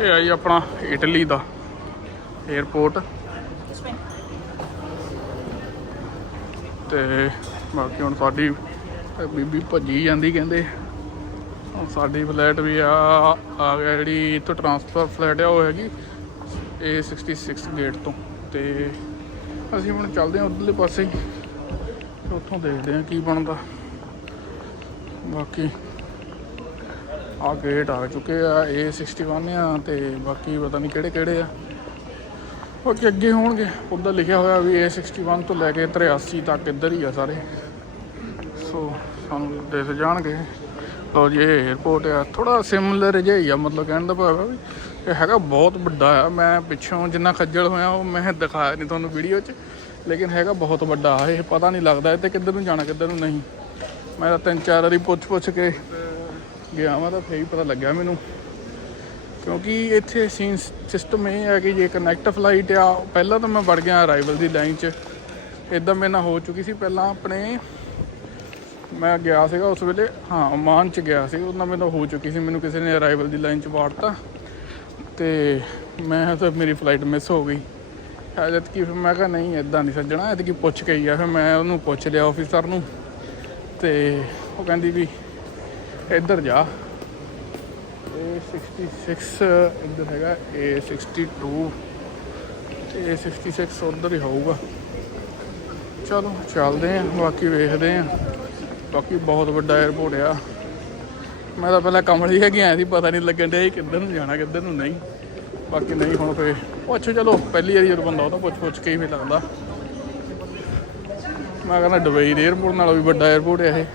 ਇਹ ਆਈ ਆਪਣਾ ਇਟਲੀ ਦਾ 에어ਪੋਰਟ ਤੇ ਬਾਕੀ ਹੁਣ ਸਾਡੀ ਬੀਬੀ ਭੱਜੀ ਜਾਂਦੀ ਕਹਿੰਦੇ। ਹੁਣ ਸਾਡੀ ਫਲੈਟ ਵੀ ਆ ਆ ਗਿਆ ਜਿਹੜੀ ਇੱਥੋਂ ਟਰਾਂਸਫਰ ਫਲੈਟ ਆ, ਉਹ ਹੈਗੀ A66 ਗੇਟ ਤੋਂ। ਤੇ ਅਸੀਂ ਹੁਣ ਚੱਲਦੇ ਹਾਂ ਉਧਰਲੇ ਪਾਸੇ। ਹੀ ਉੱਥੋਂ ਦੇਖਦੇ ਹਾਂ ਕੀ ਬਣਦਾ। ਬਾਕੀ ਆ ਗੇਟ ਆ ਚੁੱਕੇ ਆ A61 ਆ ਤੇ ਬਾਕੀ ਪਤਾ ਨਹੀਂ ਕਿਹੜੇ ਕਿਹੜੇ ਆ। ਬਾਕੀ ਅੱਗੇ ਹੋਣਗੇ, ਉੱਧਰ ਲਿਖਿਆ ਹੋਇਆ ਵੀ A61 ਤੋਂ ਲੈ ਕੇ 83 ਤੱਕ ਇੱਧਰ ਹੀ ਆ ਸਾਰੇ। ਸੋ ਸਾਨੂੰ ਦਿਸ ਜਾਣਗੇ। ਲੋ ਜੀ, ਇਹ 에어ਪੋਰਟ ਆ। ਥੋੜਾ ਸਿਮਿਲਰ ਜਿਹਾ ਹੀ ਆ, ਮਤਲਬ ਕਹਿਣ ਦਾ ਭਾਵ ਆ ਵੀ ਇਹ ਹੈਗਾ ਬਹੁਤ ਵੱਡਾ ਆ। ਮੈਂ ਪਿੱਛੋਂ ਜਿੰਨਾ ਖੱਜਲ ਹੋਇਆ, ਉਹ ਮੈਂ ਦਿਖਾਇਆ ਨਹੀਂ ਤੁਹਾਨੂੰ ਵੀਡੀਓ 'ਚ, ਲੇਕਿਨ ਹੈਗਾ ਬਹੁਤ ਵੱਡਾ ਇਹ ਪਤਾ ਨਹੀਂ ਲੱਗਦਾ ਇਹ ਇੱਥੇ ਕਿੱਧਰ ਨੂੰ ਜਾਣਾ, ਕਿੱਧਰ ਨੂੰ ਨਹੀਂ। ਮੈਂ ਤਾਂ ਤਿੰਨ ਚਾਰ ਵਾਰੀ ਪੁੱਛ ਪੁੱਛ ਕੇ ਗਿਆ ਵਾਂ ਤਾਂ ਫੇਰ ਪਤਾ ਲੱਗਿਆ ਮੈਨੂੰ। ਕਿਉਂਕਿ ਇੱਥੇ ਸੀਨ ਸਿਸਟਮ ਇਹ ਹੈ ਕਿ ਜੇ ਕਨੈਕਟ ਫਲਾਈਟ ਆ, ਪਹਿਲਾਂ ਤਾਂ ਮੈਂ ਵੜ ਗਿਆ ਅਰਾਈਵਲ ਦੀ ਲਾਈਨ 'ਚ। ਇਦਾਂ ਮੇਰੇ ਨਾਲ ਹੋ ਚੁੱਕੀ ਸੀ, ਪਹਿਲਾਂ ਆਪਣੇ ਮੈਂ ਗਿਆ ਸੀਗਾ ਉਸ ਵੇਲੇ, ਹਾਂ ਓਮਾਨ 'ਚ ਗਿਆ ਸੀ। ਉਹਨਾਂ ਮੈਨੂੰ ਹੋ ਚੁੱਕੀ ਸੀ, ਮੈਨੂੰ ਕਿਸੇ ਨੇ ਅਰਾਈਵਲ ਦੀ ਲਾਈਨ 'ਚ ਵਾੜਤਾ। ਤੇ ਮੈਂ ਤਾਂ ਮੇਰੀ ਫਲਾਈਟ ਮਿਸ ਹੋ ਗਈ। ਹਾਲਤ ਕੀ ਫਿਰ ਮੈਂ ਕਿਹਾ ਨਹੀਂ ਇਦਾਂ ਨਹੀਂ ਸੱਜਣਾ, ਐਤਕੀ ਪੁੱਛ ਕੇ ਹੀ ਆ। ਫਿਰ ਮੈਂ ਉਹਨੂੰ ਪੁੱਛ ਲਿਆ ਆਫੀਸਰ ਨੂੰ। ਤੇ ਉਹ ਕਹਿੰਦੀ ਵੀ ਇੱਧਰ ਜਾ। A66 ਇੱਧਰ ਹੈਗਾ ਏ A62 ਤੇ A66 ਉੱਧਰ ਹੀ ਹੋਊਗਾ। ਚਲੋ, ਚੱਲਦੇ ਆਂ, ਬਾਕੀ ਵੇਖਦੇ ਆਂ। ਬਾਕੀ ਬਹੁਤ ਵੱਡਾ 에어ਪੋਰਟ ਆ। ਮੈਂ ਤਾਂ ਪਹਿਲਾਂ ਕਮਲੀ ਹੈਗੀ ਆਇਆ ਸੀ, ਪਤਾ ਨਹੀਂ ਲੱਗਣ ਡਿਆ ਕਿੱਧਰ ਨੂੰ ਜਾਣਾ, ਕਿੱਧਰ ਨੂੰ ਨਹੀਂ। ਬਾਕੀ ਨਹੀਂ, ਹੁਣ ਫੇ ਪੁੱਛੋ, ਚਲੋ, ਪਹਿਲੀ ਵਾਰੀ ਜਦੋਂ ਬੰਦਾ ਉਹਦਾ ਪੁੱਛ ਪੁੱਛ ਕੇ ਹੀ ਵੀ ਲੱਗਦਾ। ਮੈਂ ਕਹਿੰਦਾ ਦੁਬਈ ਦੇ 에어ਪੋਰਟ ਨਾਲੋਂ ਵੀ ਵੱਡਾ 에어ਪੋਰਟ ਹੈ ਇਹ।